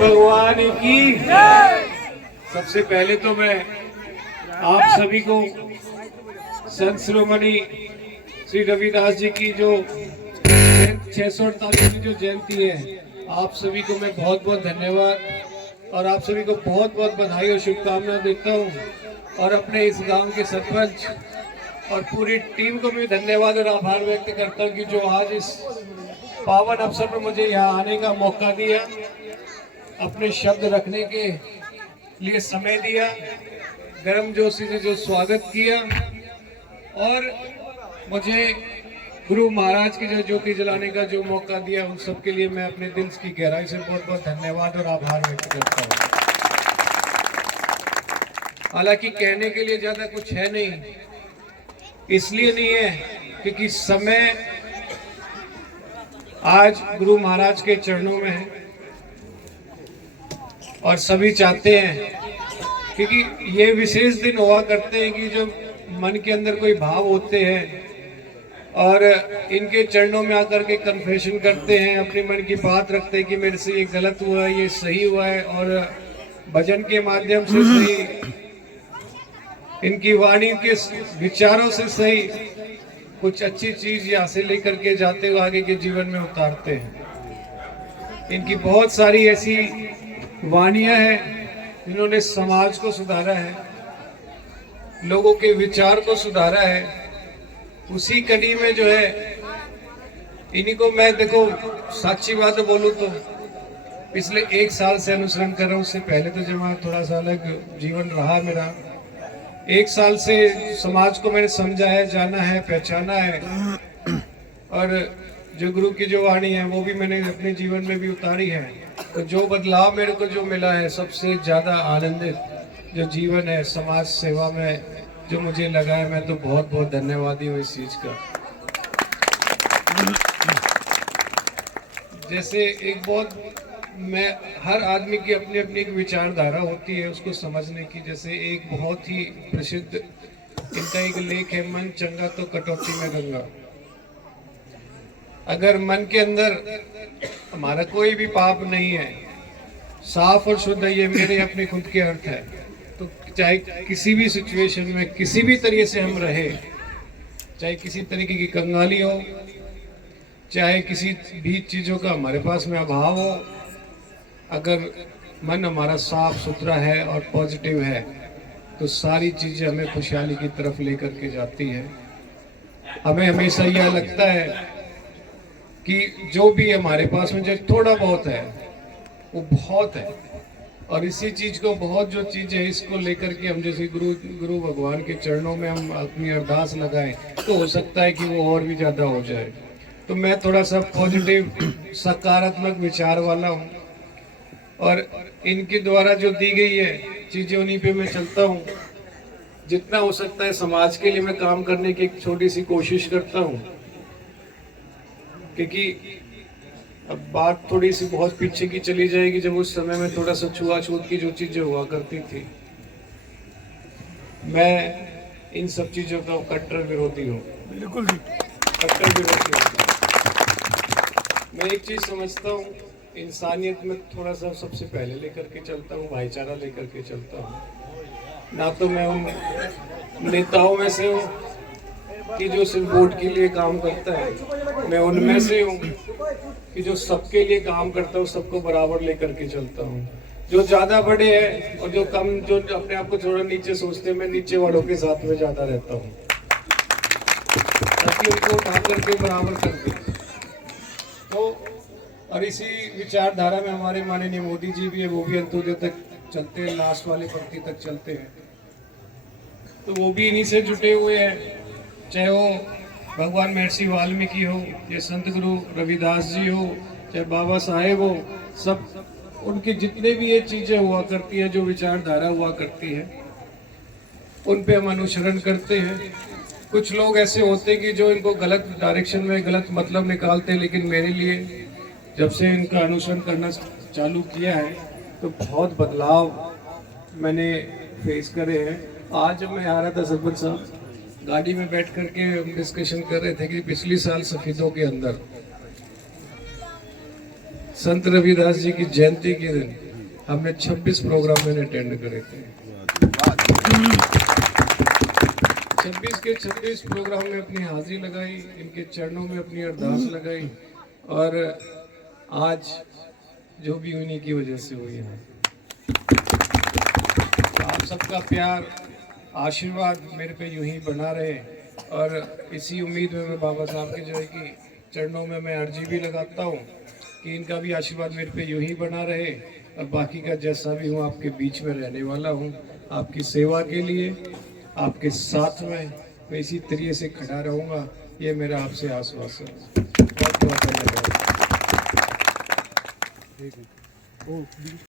भगवान की। सबसे पहले तो मैं आप सभी को संत शिरोमणि श्री रविदास जी की जो 648वीं जो जयंती है, आप सभी को मैं बहुत बहुत धन्यवाद और आप सभी को बहुत बहुत बधाई और शुभकामनाएं देता हूं। और अपने इस गांव के सरपंच और पूरी टीम को भी धन्यवाद और आभार व्यक्त करता हूं कि जो आज इस पावन अवसर पर मुझे यहाँ आने का मौका दिया, अपने शब्द रखने के लिए समय दिया, गर्म जोशी से जो स्वागत किया और मुझे गुरु महाराज की जो ज्योति जलाने का जो मौका दिया, उन सब के लिए मैं अपने दिल की गहराई से बहुत बहुत धन्यवाद और आभार व्यक्त करता हूँ। हालांकि कहने के लिए ज्यादा कुछ है नहीं, इसलिए नहीं है क्योंकि समय आज गुरु महाराज के चरणों में है और सभी चाहते हैं, क्योंकि ये विशेष दिन हुआ करते हैं कि जो मन के अंदर कोई भाव होते हैं और इनके चरणों में आकर के कन्फेशन करते हैं, अपने मन की बात रखते हैं कि मेरे से ये गलत हुआ है, ये सही हुआ है, और भजन के माध्यम से सही, इनकी वाणी के विचारों से सही कुछ अच्छी चीज यहाँ से लेकर के जाते हुए आगे के जीवन में उतारते हैं। इनकी बहुत सारी ऐसी वाणियां हैं जिन्होंने समाज को सुधारा है, लोगों के विचार को सुधारा है। उसी कड़ी में जो है इन्हीं को मैं, देखो सच्ची बात बोलूं तो पिछले 1 साल से अनुसरण कर रहा हूँ। उससे पहले तो जब थोड़ा सा अलग जीवन रहा मेरा, 1 साल से समाज को मैंने समझा है, जाना है, पहचाना है, और जो गुरु की जो वाणी है वो भी मैंने अपने जीवन में भी उतारी है। तो जो बदलाव मेरे को जो मिला है, सबसे ज्यादा आनंदित जो जीवन है समाज सेवा में जो मुझे लगा है, मैं तो बहुत बहुत धन्यवादी हूँ इस चीज का। जैसे एक बहुत, मैं हर आदमी की अपनी अपनी एक विचारधारा होती है उसको समझने की। जैसे एक बहुत ही प्रसिद्ध इनका एक लेख है, मन चंगा तो कटौती में गंगा। अगर मन के अंदर हमारा कोई भी पाप नहीं है, साफ और शुद्ध है, ये मेरे अपने खुद के अर्थ है, तो चाहे किसी भी सिचुएशन में किसी भी तरीके से हम रहे, चाहे किसी तरीके की कंगाली हो, चाहे किसी भी चीजों का हमारे पास में अभाव हो, अगर मन हमारा साफ सुथरा है और पॉजिटिव है तो सारी चीजें हमें खुशहाली की तरफ लेकर के जाती है। हमें हमेशा यह लगता है कि जो भी हमारे पास में जो थोड़ा बहुत है वो बहुत है, और इसी चीज को बहुत जो चीज है इसको लेकर के हम जैसे गुरु भगवान के चरणों में हम अपनी अरदास लगाएं तो हो सकता है कि वो और भी ज्यादा हो जाए। तो मैं थोड़ा सा पॉजिटिव सकारात्मक विचार वाला हूँ और इनके द्वारा जो दी गई है चीजें उन्हीं पे मैं चलता हूँ। जितना हो सकता है समाज के लिए मैं काम करने की एक छोटी सी कोशिश करता हूँ, क्योंकि अब बात थोड़ी सी बहुत पीछे की चली जाएगी। जब उस समय में थोड़ा सा छुआछूत की जो चीजें हुआ करती थी, मैं इन सब चीजों का कट्टर विरोधी हूँ, बिल्कुल कट्टर विरोधी हूँ। मैं एक चीज समझता हूँ, इंसानियत में थोड़ा सा सबसे पहले लेकर के चलता हूँ, भाईचारा लेकर के चलता हूँ। ना तो मैं उन नेताओं में से हूँ कि जो सिर्फ वोट के लिए काम करता है, मैं उनमें से हूँ कि जो सबके लिए काम करता हूँ, सबको बराबर लेकर के चलता हूँ। जो ज्यादा बड़े हैं और जो कम, जो अपने आप को थोड़ा नीचे सोचते हैं, मैं नीचे वालों के साथ में ज्यादा रहता हूँ ताकि उनको उठा करके बराबर करते। तो और इसी विचारधारा में हमारे माननीय मोदी जी भी है, वो भी अंत्योदय तक चलते हैं, लास्ट वाले पंक्ति तक चलते हैं। तो वो भी इन्हीं से जुटे हुए हैं, चाहे वो भगवान महर्षि वाल्मीकि हो, या संत गुरु रविदास जी हो, चाहे बाबा साहेब हो, सब उनके जितने भी ये चीजें हुआ करती है, जो विचारधारा हुआ करती है, उन पे हम अनुसरण करते हैं। कुछ लोग ऐसे होते हैं कि जो इनको गलत डायरेक्शन में गलत मतलब निकालते हैं, लेकिन मेरे लिए जब से इनका अनुसरण करना चालू किया है तो बहुत बदलाव मैंने फेस करे हैं। आज जब मैं आ रहा था सरपंच साहब, गाड़ी में बैठ करके हम डिस्कशन कर रहे थे कि पिछली साल सफेदों के अंदर संत रविदास जी की जयंती के दिन हमने 26 प्रोग्राम मैंने अटेंड करे थे। 26 के 26 प्रोग्राम में अपनी हाजिरी लगाई, इनके चरणों में अपनी अरदास लगाई, और आज जो भी उन्हीं की वजह से हुई है। तो आप सबका प्यार, आशीर्वाद मेरे पे यूं ही बना रहे, और इसी उम्मीद में मैं बाबा साहब के जो है कि चरणों में मैं अर्जी भी लगाता हूँ कि इनका भी आशीर्वाद मेरे पे यूं ही बना रहे, और बाकी का जैसा भी हूँ आपके बीच में रहने वाला हूँ, आपकी सेवा के लिए, आपके साथ में मैं इसी तरीके से खड़ा रहूँगा। ये मेरा आपसे आश्वासन है। बहुत बहुत धन्यवाद।